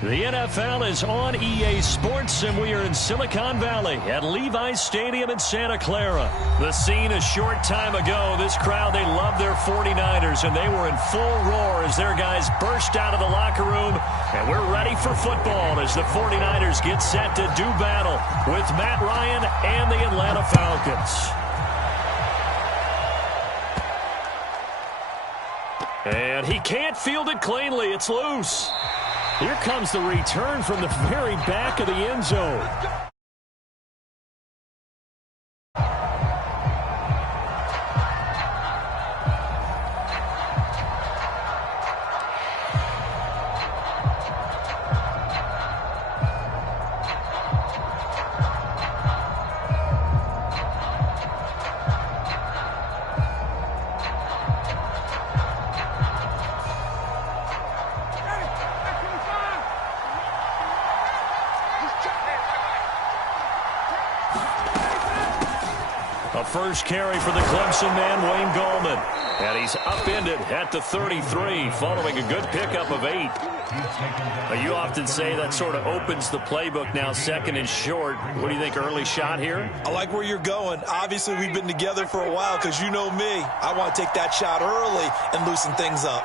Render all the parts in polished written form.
The NFL is on EA Sports, and we are in Silicon Valley at Levi's Stadium in Santa Clara. The scene a short time ago. This crowd, they love their 49ers, and they were in full roar as their guys burst out of the locker room. And we're ready for football as the 49ers get set to do battle with Matt Ryan and the Atlanta Falcons. And he can't field it cleanly. It's loose. Here comes the return from the very back of the end zone. A first carry for the Clemson man, Wayne Gallman. And he's upended at the 33 following a good pickup of 8. You often say that sort of opens the playbook now, second and short. What do you think, early shot here? I like where you're going. Obviously, we've been together for a while because you know me. I want to take that shot early and loosen things up.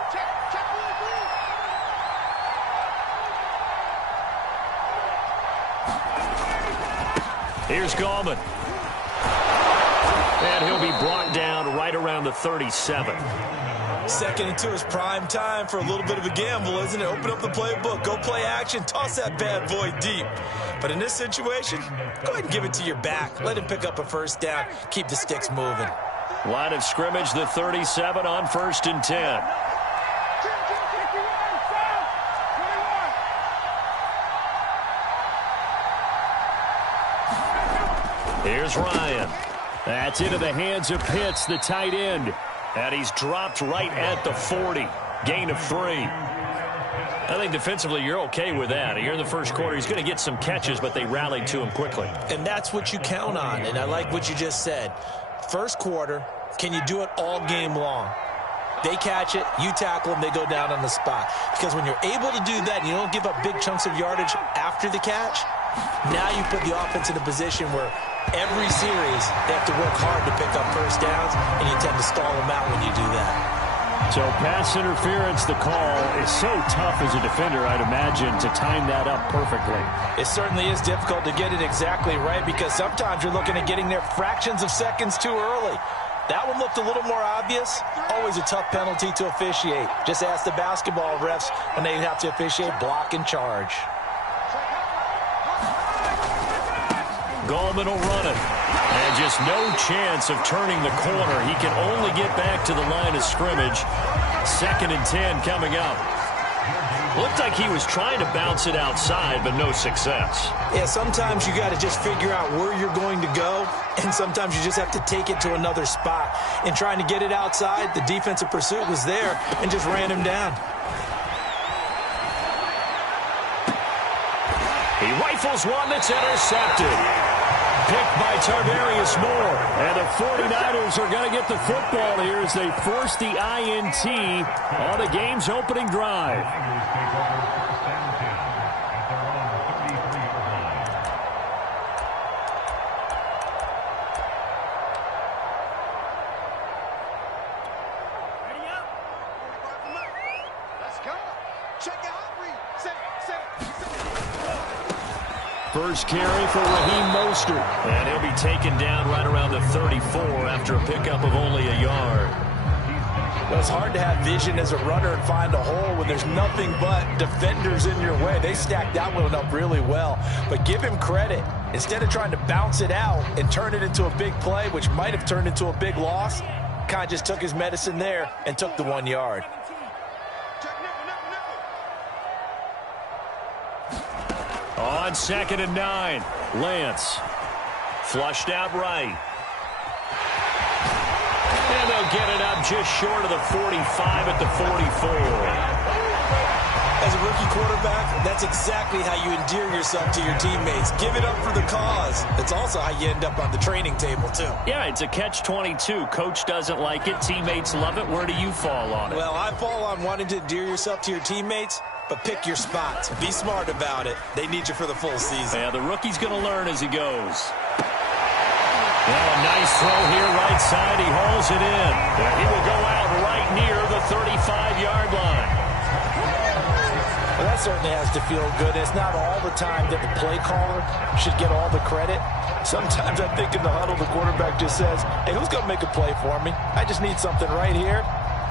Here's Gallman. And he'll be brought down right around the 37. Second and 2 is prime time for a little bit of a gamble, isn't it? Open up the playbook, go play action, toss that bad boy deep. But in this situation, go ahead and give it to your back. Let him pick up a first down. Keep the sticks moving. Line of scrimmage, the 37 on 1st and 10. Here's Ryan. That's into the hands of Pitts, the tight end. And he's dropped right at the 40. Gain of 3. I think defensively you're okay with that. Here in the first quarter, he's going to get some catches, but they rallied to him quickly. And that's what you count on, and I like what you just said. First quarter, can you do it all game long? They catch it, you tackle them, they go down on the spot. Because when you're able to do that and you don't give up big chunks of yardage after the catch, now you put the offense in a position where every series they have to work hard to pick up first downs, and you tend to stall them out when you do that. So pass interference, the call is so tough as a defender, I'd imagine, to time that up perfectly. It certainly is difficult to get it exactly right because sometimes you're looking at getting there fractions of seconds too early. That one looked a little more obvious. Always a tough penalty to officiate. Just ask the basketball refs when they have to officiate block and charge. Gallman will run it. And just no chance of turning the corner. He can only get back to the line of scrimmage. 2nd and 10 coming up. Looked like he was trying to bounce it outside, but no success. Yeah, sometimes you got to just figure out where you're going to go, and sometimes you just have to take it to another spot. In trying to get it outside, the defensive pursuit was there and just ran him down. He rifles one that's intercepted. Picked by Tarvarius Moore. And the 49ers are going to get the football here as they force the INT on the game's opening drive. First carry for Raheem Mostert. And he'll be taken down right around the 34 after a pickup of only a yard. Well, it's hard to have vision as a runner and find a hole when there's nothing but defenders in your way. They stacked that one up really well. But give him credit. Instead of trying to bounce it out and turn it into a big play, which might have turned into a big loss, kind of just took his medicine there and took the 1 yard. On 2nd and 9, Lance flushed out right. And they'll get it up just short of the 45 at the 44. As a rookie quarterback, that's exactly how you endear yourself to your teammates. Give it up for the cause. It's also how you end up on the training table, too. Yeah, it's a catch-22. Coach doesn't like it. Teammates love it. Where do you fall on it? Well, I fall on wanting to endear yourself to your teammates but pick your spots. Be smart about it. They need you for the full season. Yeah, the rookie's going to learn as he goes. Well, a nice throw here, right side. He hauls it in. And he will go out right near the 35-yard line. Well, that certainly has to feel good. It's not all the time that the play caller should get all the credit. Sometimes I think in the huddle, the quarterback just says, hey, who's going to make a play for me? I just need something right here.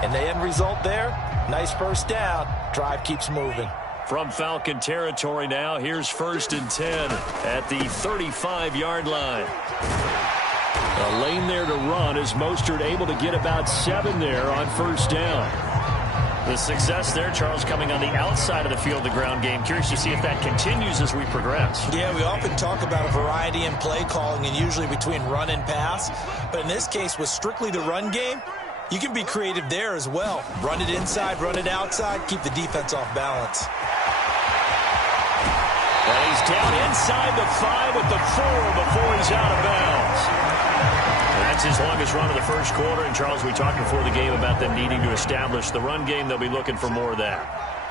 And the end result there, nice first down. Drive keeps moving. From Falcon territory now, here's 1st and 10 at the 35-yard line. A lane there to run as Mostert able to get about 7 there on 1st down. The success there, Charles, coming on the outside of the field, the ground game. Curious to see if that continues as we progress. Yeah, we often talk about a variety in play calling and usually between run and pass. But in this case, with strictly the run game, you can be creative there as well. Run it inside, run it outside, keep the defense off balance. And he's down inside the 5 at the 4 before he's out of bounds. That's his longest run of the first quarter. And, Charles, we talked before the game about them needing to establish the run game. They'll be looking for more of that.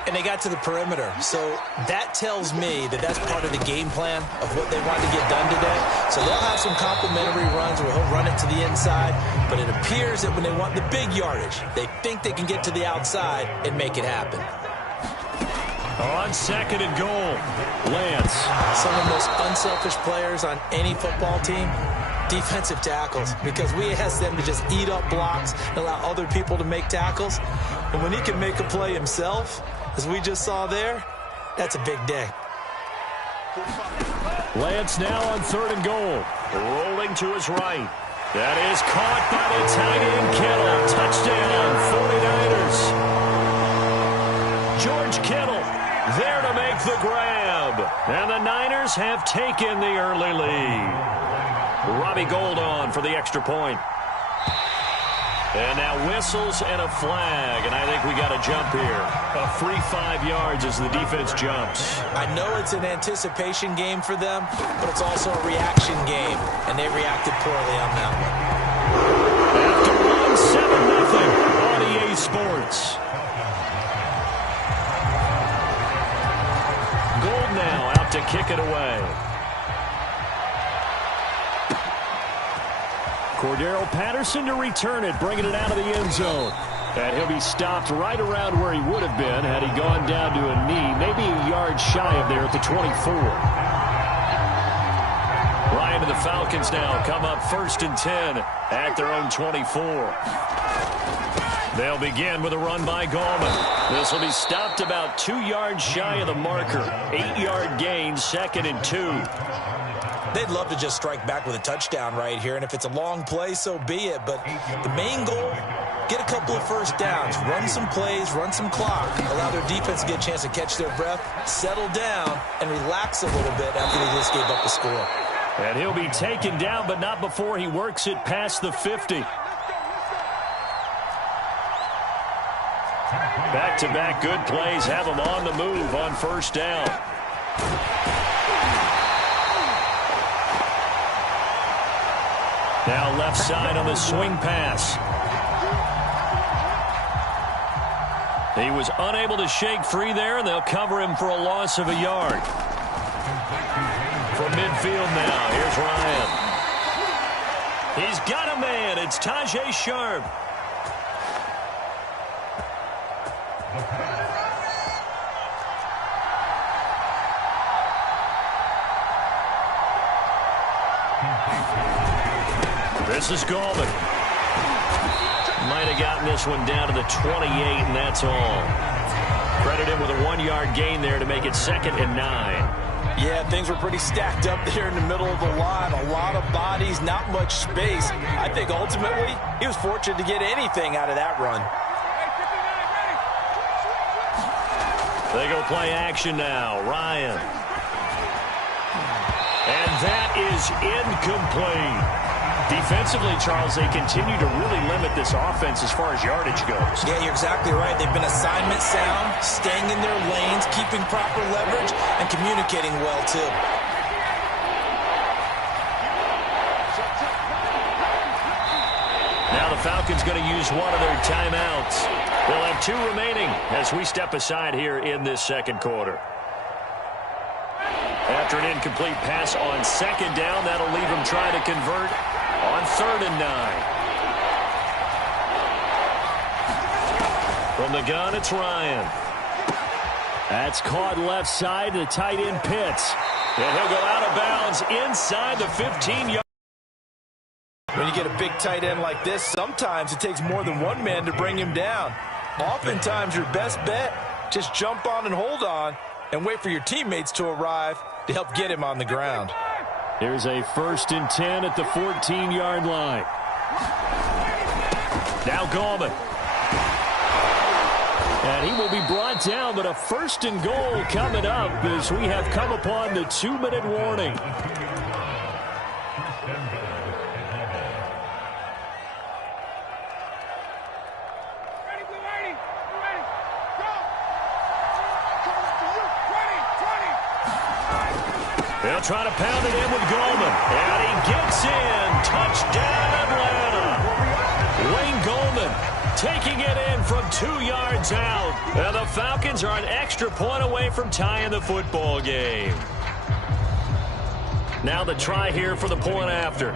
And they got to the perimeter. So that tells me that that's part of the game plan of what they want to get done today. So they'll have some complementary runs where he'll run it to the inside. But it appears that when they want the big yardage, they think they can get to the outside and make it happen. On 2nd and goal, Lance. Some of the most unselfish players on any football team, defensive tackles, because we ask them to just eat up blocks and allow other people to make tackles. And when he can make a play himself, as we just saw there, that's a big day. Lance now on 3rd and goal. Rolling to his right. That is caught by the tight end Kittle. Touchdown, 49ers. George Kittle there to make the grab. And the Niners have taken the early lead. Robbie Gould on for the extra point. And now whistles and a flag, and I think we got a jump here. A free 5 yards as the defense jumps. I know it's an anticipation game for them, but it's also a reaction game, and they reacted poorly on that one. After 1, 7-0 on EA Sports. Gould now out to kick it away. Cordero Patterson to return it, bringing it out of the end zone. And he'll be stopped right around where he would have been had he gone down to a knee, maybe a yard shy of there at the 24. Ryan and the Falcons now come up 1st and 10 at their own 24. They'll begin with a run by Gallman. This will be stopped about 2 yards shy of the marker. 8-yard gain, 2nd and 2. They'd love to just strike back with a touchdown right here, and if it's a long play, so be it. But the main goal, get a couple of first downs, run some plays, run some clock, allow their defense to get a chance to catch their breath, settle down, and relax a little bit after they just gave up the score. And he'll be taken down, but not before he works it past the 50. Back-to-back good plays have him on the move on 1st down. Now left side on the swing pass. He was unable to shake free there, and they'll cover him for a loss of a yard. From midfield now, here's Ryan. He's got a man. It's Tajay Sharp. This is Gallman. Might have gotten this one down to the 28, and that's all. Credit him with a 1-yard gain there to make it 2nd and 9. Yeah, things were pretty stacked up there in the middle of the line. A lot of bodies, not much space. I think ultimately he was fortunate to get anything out of that run. They go play action now. Ryan. And that is incomplete. Defensively, Charles, they continue to really limit this offense as far as yardage goes. Yeah, you're exactly right. They've been assignment sound, staying in their lanes, keeping proper leverage, and communicating well, too. Now the Falcons going to use one of their timeouts. They'll have 2 remaining as we step aside here in this second quarter. After an incomplete pass on second down, that'll leave him trying to convert on 3rd and 9. From the gun, it's Ryan. That's caught left side. The tight end Pitts. And he'll go out of bounds inside the 15-yard. When you get a big tight end like this, sometimes it takes more than one man to bring him down. Oftentimes, your best bet, just jump on and hold on and wait for your teammates to arrive to help get him on the ground. Here's a 1st and 10 at the 14-yard line. Now Gallman. And he will be brought down, but a 1st and goal coming up as we have come upon the 2-minute warning. They'll try to pound it in with Gallman. And he gets in. Touchdown, Atlanta. Wayne Gallman taking it in from 2 yards out. And the Falcons are an extra point away from tying the football game. Now the try here for the point after.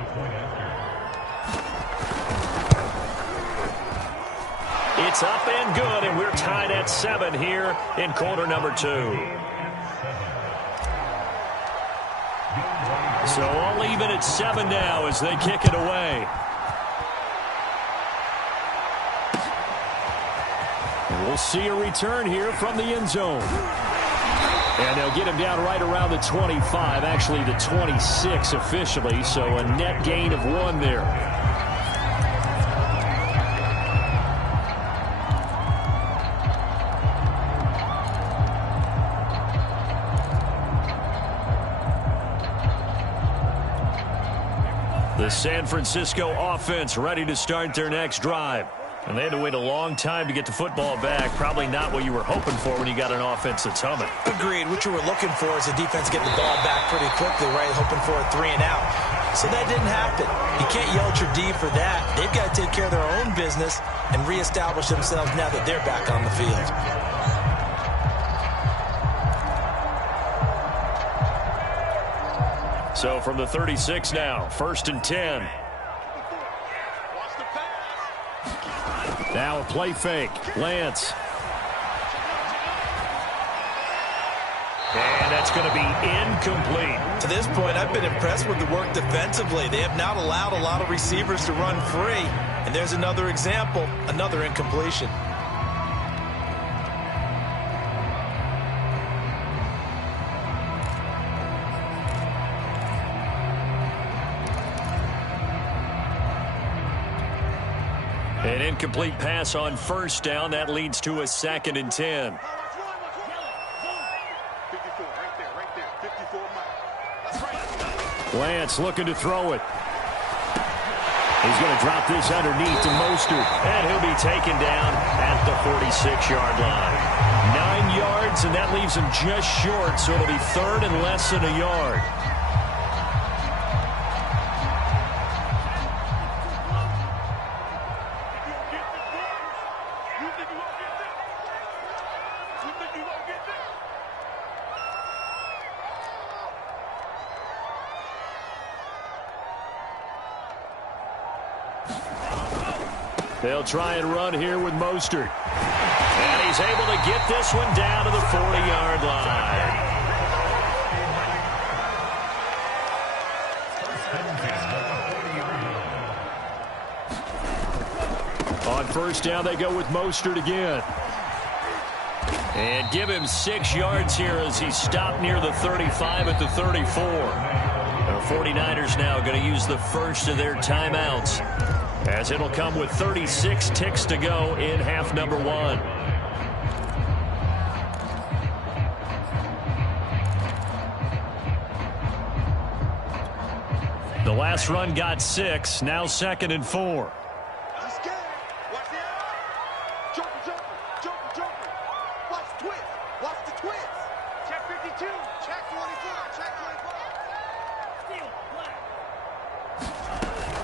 It's up and good, and we're tied at 7 here in quarter number 2. So all even at 7 now as they kick it away. And we'll see a return here from the end zone. And they'll get him down right around the 25, actually the 26 officially, so a net gain of 1 there. The San Francisco offense ready to start their next drive. And they had to wait a long time to get the football back. Probably not what you were hoping for when you got an offense that's humming. Agreed. What you were looking for is the defense getting the ball back pretty quickly, right? Hoping for a 3 and out. So that didn't happen. You can't yell at your D for that. They've got to take care of their own business and reestablish themselves now that they're back on the field. So from the 36 now, 1st and 10. Now a play fake. Lance. And that's going to be incomplete. To this point, I've been impressed with the work defensively. They have not allowed a lot of receivers to run free. And there's another example, another incompletion. An incomplete pass on 1st down. That leads to a 2nd and 10. Lance looking to throw it. He's going to drop this underneath to Mostert. And he'll be taken down at the 46-yard line. 9 yards, and that leaves him just short, so it'll be 3rd and less than a yard. They'll try and run here with Mostert. And he's able to get this one down to the 40-yard line. On 1st down, they go with Mostert again. And give him 6 yards here as he stopped near the 35 at the 34. The 49ers now going to use the first of their timeouts, as it'll come with 36 ticks to go in half number 1. The last run got 6, now 2nd and 4.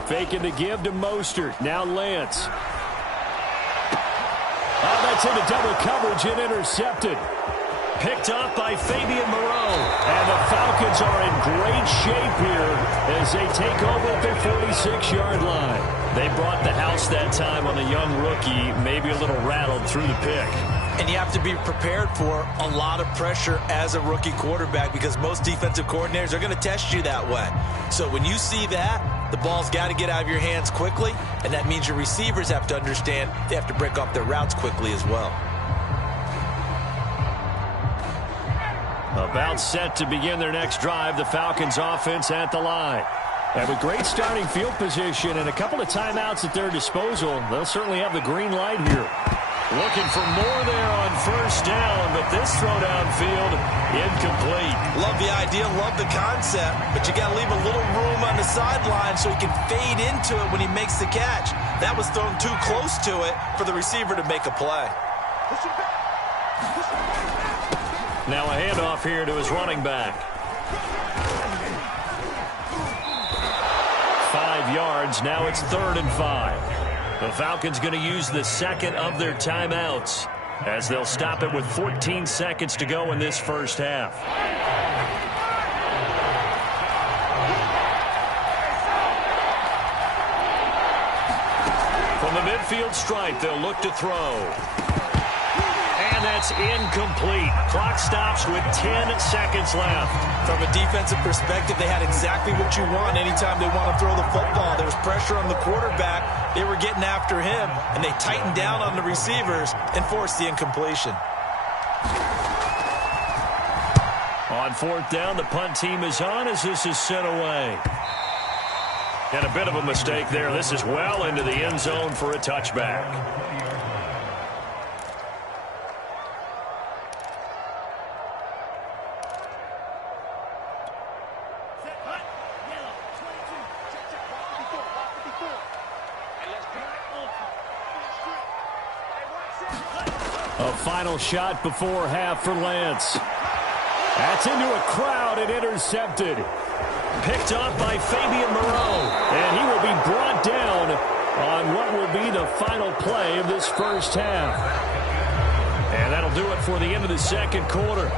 Faking the give to Mostert. Now Lance. A Gets into double coverage and intercepted. Picked off by Fabian Moreau. And the Falcons are in great shape here as they take over at their 46-yard line. They brought the house that time on the young rookie, maybe a little rattled through the pick. And you have to be prepared for a lot of pressure as a rookie quarterback because most defensive coordinators are going to test you that way. So when you see that, the ball's got to get out of your hands quickly, and that means your receivers have to understand they have to break off their routes quickly as well. About set to begin their next drive, the Falcons offense at the line. Have a great starting field position and a couple of timeouts at their disposal. They'll certainly have the green light here. Looking for more there on first down, but this throw downfield incomplete. Love the idea, love the concept, but you got to leave a little room on the sideline so he can fade into it when he makes the catch. That was thrown too close to it for the receiver to make a play. Now a handoff here to his running back. 5 yards, now it's 3rd and 5. The Falcons going to use the second of their timeouts as they'll stop it with 14 seconds to go in this first half. From the midfield stripe, they'll look to throw. And that's incomplete. Clock stops with 10 seconds left. From a defensive perspective, they had exactly what you want anytime they want to throw the football. There was pressure on the quarterback. They were getting after him, and they tightened down on the receivers and forced the incompletion. On 4th down, the punt team is on as this is sent away. And a bit of a mistake there. This is well into the end zone for a touchback. A final shot before half for Lance. That's into a crowd and intercepted. Picked off by Fabian Moreau. And he will be brought down on what will be the final play of this first half. And that'll do it for the end of the second quarter.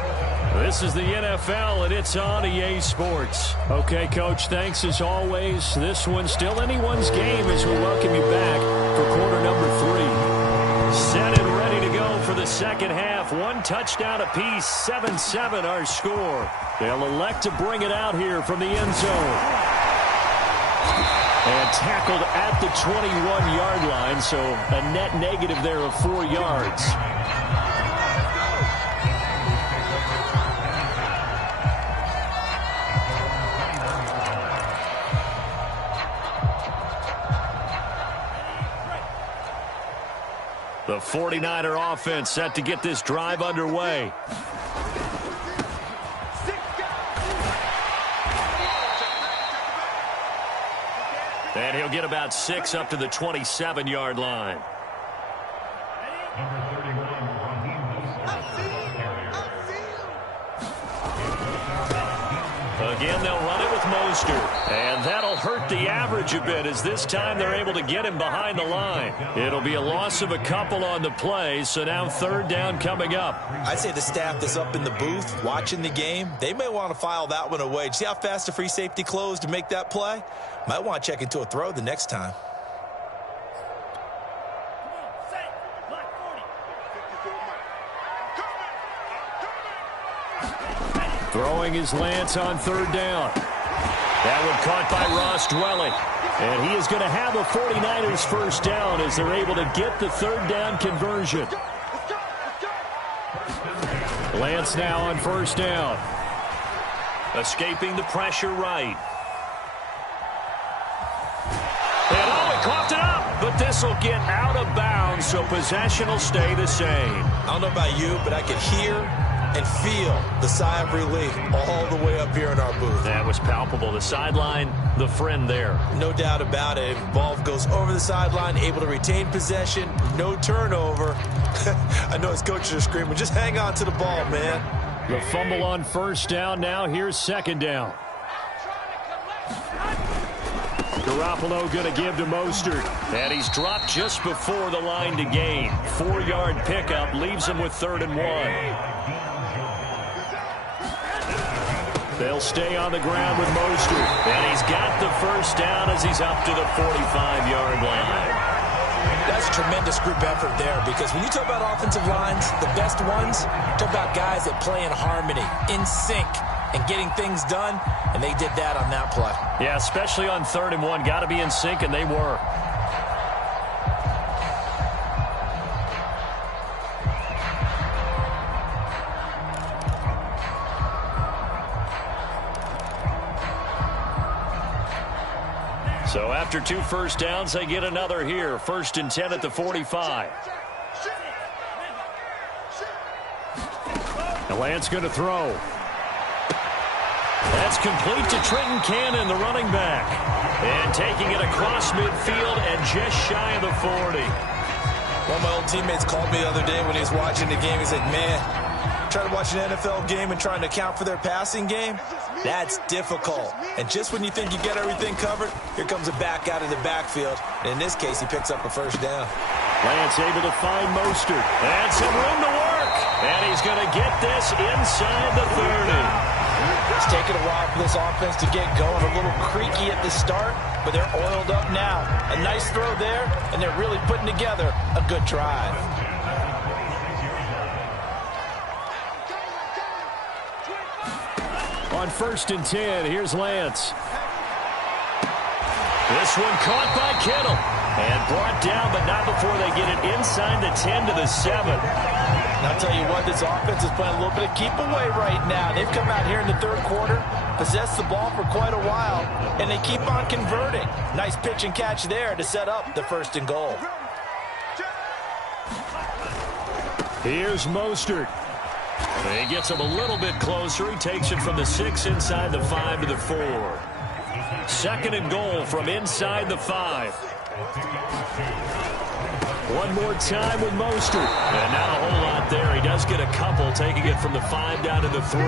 This is the NFL, and it's on EA Sports. Okay, Coach, thanks as always. This one's still anyone's game as we welcome you back for quarter number 3. Set and ready to go for the second half. 1 touchdown apiece, 7-7 our score. They'll elect to bring it out here from the end zone. And tackled at the 21-yard line, so a net negative there of 4 yards. The 49er offense set to get this drive underway. And he'll get about 6 up to the 27-yard line. Again, they'll run it with Mostert. And that'll hurt the average a bit as this time they're able to get him behind the line. It'll be a loss of a couple on the play, so now 3rd down coming up. I'd say the staff that's up in the booth watching the game, they may want to file that one away. See how fast the free safety closed to make that play? Might want to check into a throw the next time. Throwing his Lance on 3rd down. That one caught by Ross Dwelling. And he is going to have a 49ers first down as they're able to get the 3rd down conversion. Lance now on 1st down. Escaping the pressure right. And he coughed it up, but this will get out of bounds, so possession will stay the same. I don't know about you, but I could hear and feel the sigh of relief all the way up here in our booth. That was palpable. The sideline, the friend there. No doubt about it. Ball goes over the sideline, able to retain possession, no turnover. I know his coaches are screaming, just hang on to the ball, man. The fumble on 1st down. Now here's 2nd down. Garoppolo going to give to Mostert. And he's dropped just before the line to gain. 4-yard pickup leaves him with 3rd and 1. They'll stay on the ground with Mostert. And he's got the first down as he's up to the 45-yard line. That's tremendous group effort there, because when you talk about offensive lines, the best ones, talk about guys that play in harmony, in sync, and getting things done, and they did that on that play. Yeah, especially on 3rd and 1. Got to be in sync, and they were. So after 2 first downs, they get another here. 1st and 10 at the 45. And Lance going to throw. That's complete to Trenton Cannon, the running back. And taking it across midfield and just shy of the 40. One of my old teammates called me the other day when he was watching the game. He's like, man, trying to watch an NFL game and trying to account for their passing game, that's difficult. And just when you think you get everything covered, here comes a back out of the backfield. And in this case, he picks up a first down. Lance able to find Mostert. And some room to work. And he's going to get this inside the 30. It's taken a while for this offense to get going. A little creaky at the start, but they're oiled up now. A nice throw there, and they're really putting together a good drive. On 1st and 10, here's Lance. This one caught by Kittle. And brought down, but not before they get it inside the 10 to the 7. And I'll tell you what, this offense is playing a little bit of keep away right now. They've come out here in the 3rd quarter, possessed the ball for quite a while, and they keep on converting. Nice pitch and catch there to set up the 1st and goal. Here's Mostert. He gets him a little bit closer. He takes it from the 6 inside the 5 to the 4. 2nd and goal from inside the 5. One more time with Mostert. And not a whole lot there. He does get a couple, taking it from the 5 down to the 3.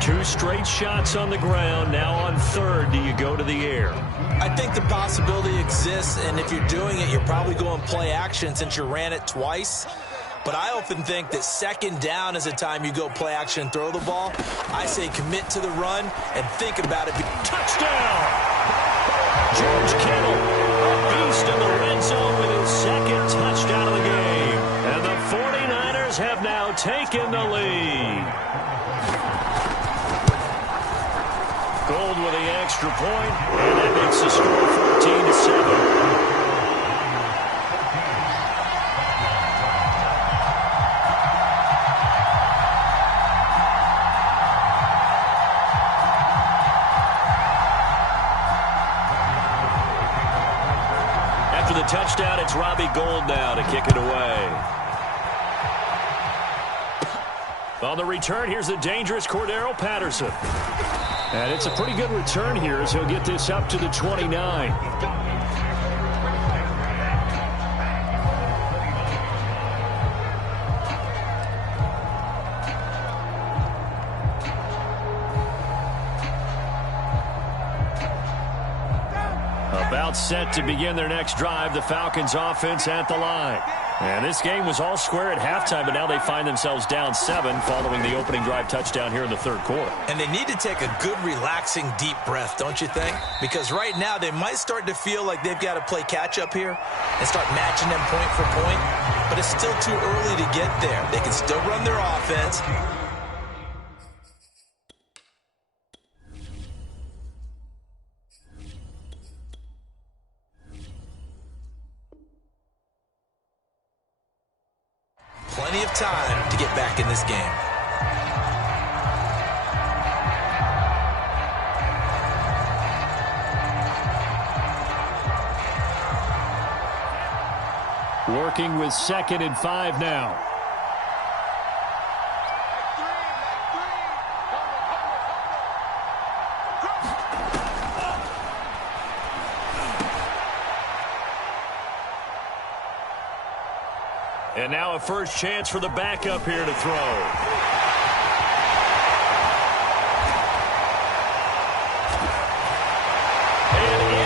2 straight shots on the ground. Now on 3rd, do you go to the air? I think the possibility exists, and if you're doing it, you're probably going play action since you ran it twice. But I often think that 2nd down is a time you go play action and throw the ball. I say commit to the run and think about it. Touchdown! George Kittle, a beast in the red zone with his 2nd touchdown of the game. And the 49ers have now taken the lead. Gold with the extra point, and that makes the score 14 to 7. After the touchdown, it's Robbie Gould now to kick it away. On the return, here's the dangerous Cordero Patterson. And it's a pretty good return here as he'll get this up to the 29. About set to begin their next drive, the Falcons offense at the line. And this game was all square at halftime, but now they find themselves down 7 following the opening drive touchdown here in the 3rd quarter. And they need to take a good, relaxing, deep breath, don't you think? Because right now they might start to feel like they've got to play catch-up here and start matching them point for point. But it's still too early to get there. They can still run their offense. Plenty of time to get back in this game. Working with 2nd and 5 now. And now a first chance for the backup here to throw. And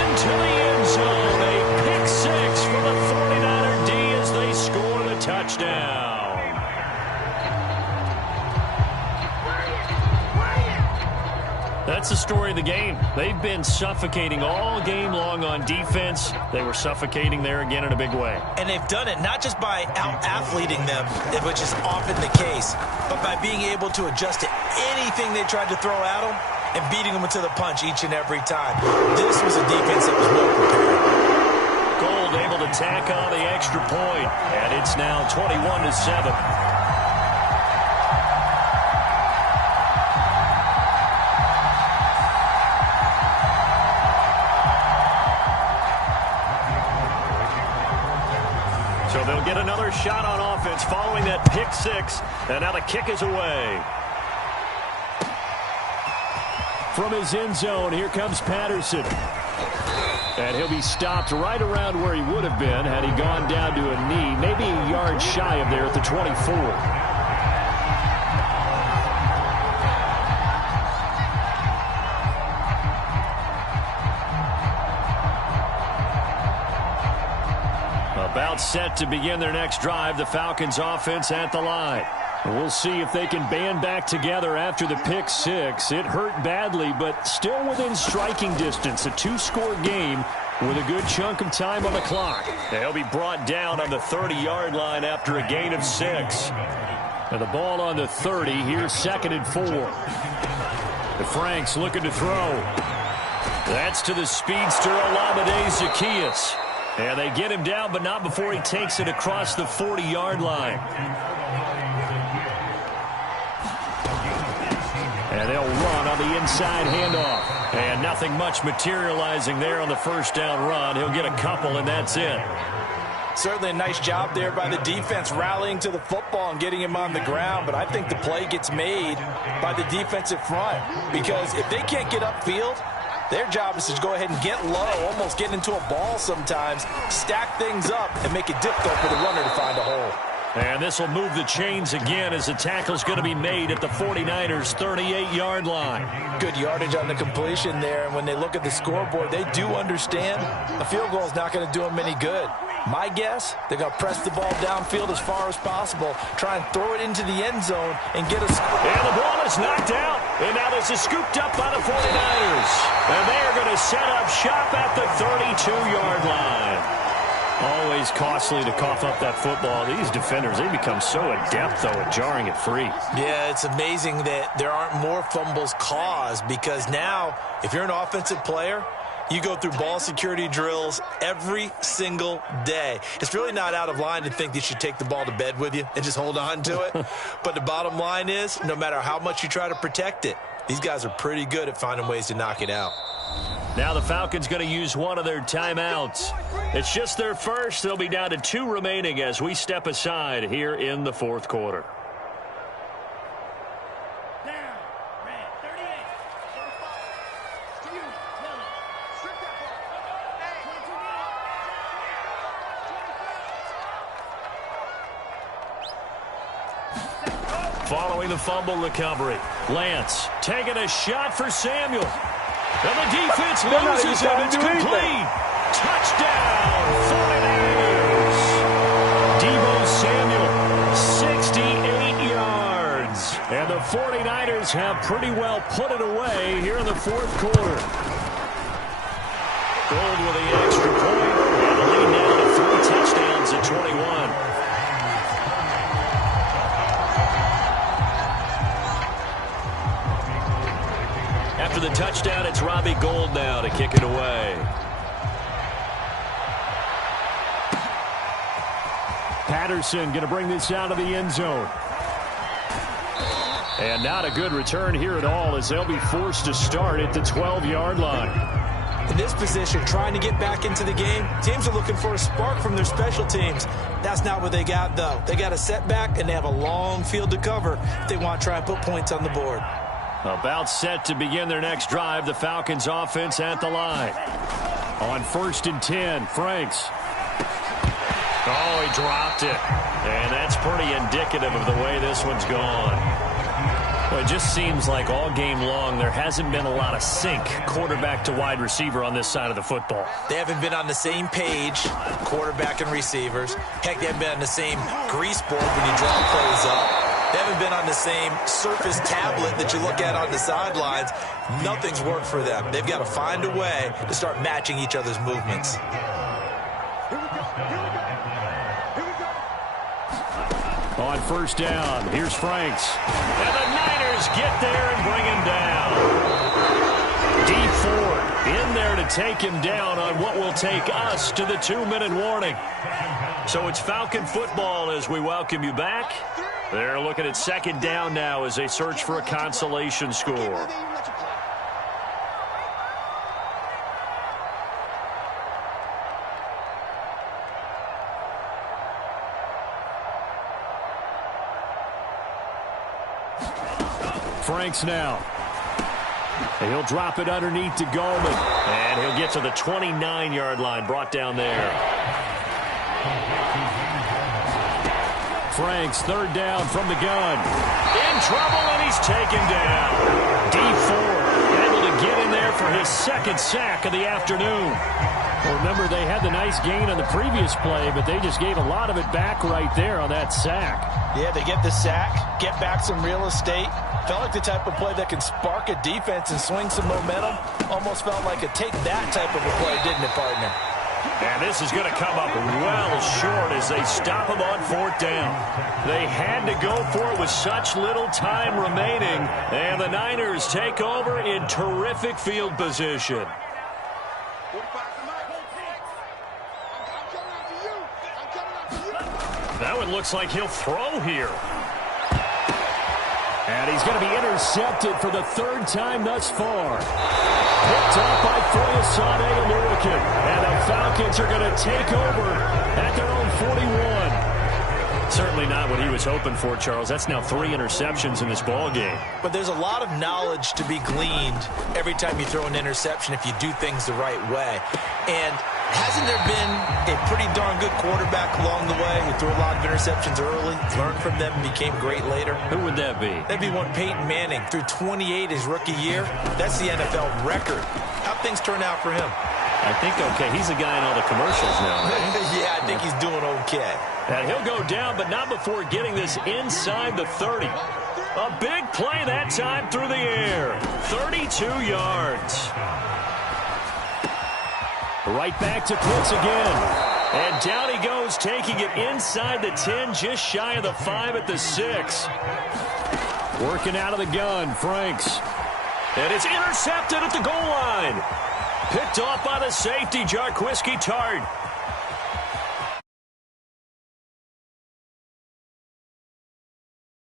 That's the story of the game. They've been suffocating all game long on defense. They were suffocating there again in a big way. And they've done it not just by out-athleting them, which is often the case, but by being able to adjust to anything they tried to throw at them and beating them into the punch each and every time. This was a defense that was well prepared. Gold able to tack on the extra point, and it's now 21-7. So they'll get another shot on offense following that pick six, and now the kick is away. From his end zone, here comes Patterson. And he'll be stopped right around where he would have been had he gone down to a knee, maybe a yard shy of there at the 24. About set to begin their next drive, the Falcons offense at the line. We'll see if they can band back together after the pick six. It hurt badly, but still within striking distance. A two-score game with a good chunk of time on the clock. They'll be brought down on the 30-yard line after a gain of 6. And the ball on the 30. Here's 2nd and 4. The Franks looking to throw. That's to the speedster Olamide Zaccheaus. And they get him down, but not before he takes it across the 40-yard line. And they'll run on the inside handoff. And nothing much materializing there on the first down run. He'll get a couple, and that's it. Certainly a nice job there by the defense rallying to the football and getting him on the ground. But I think the play gets made by the defensive front. Because if they can't get upfield, their job is to go ahead and get low, almost get into a ball sometimes, stack things up, and make it difficult for the runner to find a hole. And this will move the chains again as the tackle's going to be made at the 49ers' 38-yard line. Good yardage on the completion there, and when they look at the scoreboard, they do understand a field goal is not going to do them any good. My guess, they're going to press the ball downfield as far as possible, try and throw it into the end zone and get a score. And the ball is knocked out, and now this is scooped up by the 49ers. And they are going to set up shop at the 32-yard line. Always costly to cough up that football. These defenders, they become so adept, though, at jarring it free. Yeah, it's amazing that there aren't more fumbles caused because now, if you're an offensive player, you go through ball security drills every single day. It's really not out of line to think that you should take the ball to bed with you and just hold on to it. But the bottom line is, no matter how much you try to protect it, these guys are pretty good at finding ways to knock it out. Now the Falcons going to use one of their timeouts. It's just their first. They'll be down to 2 remaining as we step aside here in the fourth quarter. Following the fumble recovery, Lance taking a shot for Samuel. And the defense loses it. It's complete. Touchdown, 49ers. Deebo Samuel, 68 yards. And the 49ers have pretty well put it away here in the fourth quarter. Gold with the extra point. And the lead now to 3 touchdowns at 21. After the touchdown, it's Robbie Gould now to kick it away. Patterson going to bring this out of the end zone. And not a good return here at all as they'll be forced to start at the 12-yard line. In this position, trying to get back into the game, teams are looking for a spark from their special teams. That's not what they got, though. They got a setback, and they have a long field to cover if they want to try and put points on the board. About set to begin their next drive, the Falcons offense at the line. On 1st and 10, Franks. Oh, he dropped it. And that's pretty indicative of the way this one's gone. Well, it just seems like all game long there hasn't been a lot of sync quarterback to wide receiver on this side of the football. They haven't been on the same page, quarterback and receivers. Heck, they haven't been on the same grease board when you draw plays up. They haven't been on the same Surface tablet that you look at on the sidelines. Nothing's worked for them. They've got to find a way to start matching each other's movements. On first down, here's Franks. And the Niners get there and bring him down. Dee Ford in there to take him down on what will take us to the 2-minute warning. So it's Falcon football as we welcome you back. They're looking at second down now as they search for a consolation score. Franks now. And he'll drop it underneath to Gallman. And he'll get to the 29-yard line, brought down there. Franks, third down from the gun. In trouble, and he's taken down. Dee Ford able to get in there for his second sack of the afternoon. Well, remember, they had the nice gain on the previous play, but they just gave a lot of it back right there on that sack. Yeah, they get the sack, get back some real estate. Felt like the type of play that can spark a defense and swing some momentum. Almost felt like a take that type of a play, didn't it, partner? And this is going to come up well short as they stop him on fourth down. They had to go for it with such little time remaining. And the Niners take over in terrific field position. That one looks like he'll throw here. And he's going to be intercepted for the third time thus far. Picked up by Foyesade Oluwakin. And the Falcons are going to take over at their own 41. Certainly not what he was hoping for, Charles. That's now 3 interceptions in this ball game. But there's a lot of knowledge to be gleaned every time you throw an interception if you do things the right way. And hasn't there been a pretty darn good quarterback along the way who threw a lot of interceptions early, learned from them, and became great later? Who would that be? That'd be one Peyton Manning. Threw 28 his rookie year. That's the NFL record. How'd things turn out for him? I think okay. He's the guy in all the commercials now. Yeah, I think he's doing okay. And he'll go down, but not before getting this inside the 30. A big play that time through the air. 32 yards. Right back to Pitts again. And down he goes, taking it inside the 10, just shy of the 5 at the 6. Working out of the gun, Franks. And it's intercepted at the goal line. Picked off by the safety, Jarquiski Tart.